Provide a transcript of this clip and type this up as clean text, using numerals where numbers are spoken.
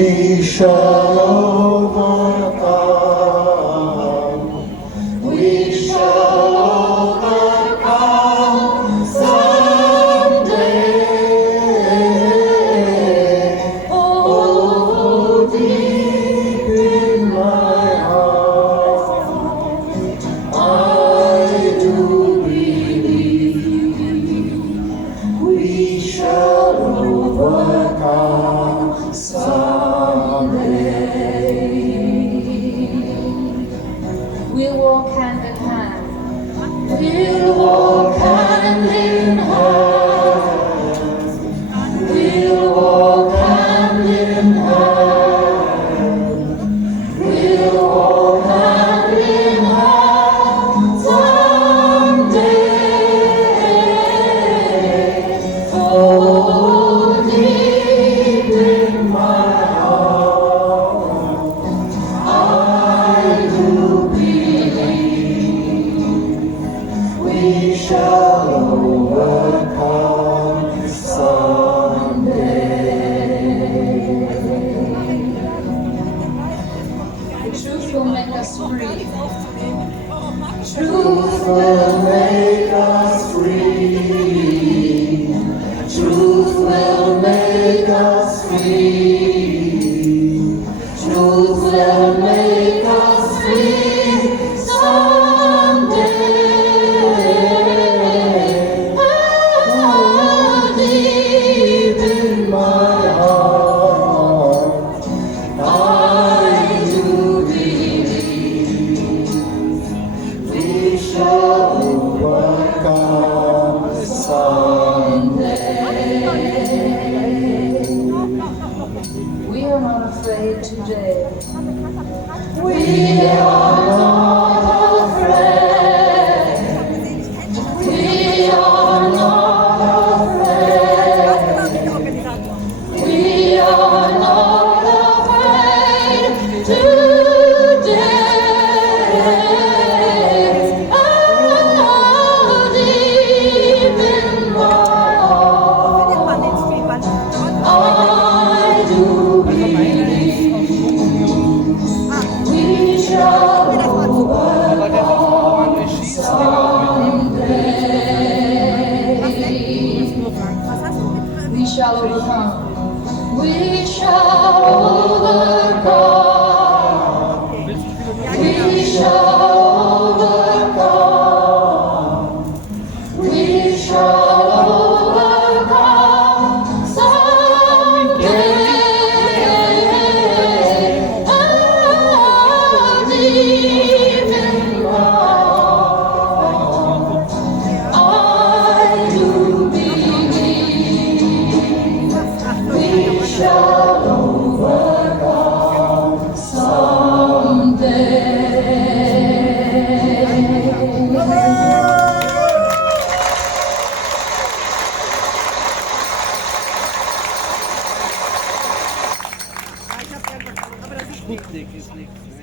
We shall overcome. We shall overcome someday. Oh, deep in my heart, I do believe we shall overcome someday. We'll walk hand in hand. We'll walk hand in hand. We'll walk hand in hand. We'll walk hand in hand someday. Oh, deep in my heart, I do believe we shall overcome someday. The truth will make us free. Truth will make us free. Truth will make us free. Truth will make us free someday. Oh, deep in my heart, I do believe we shall overcome someday. We are not afraid today. We are not afraid. We are not afraid. We are not afraid today. Oh, deep in my heart, I do believe we shall overcome someday. We shall overcome. We shall overcome. We shall overcome. We shall overcome someday. Oh, deep in my heart, I do believe we shall overcome someday. Sputnik ist nichts.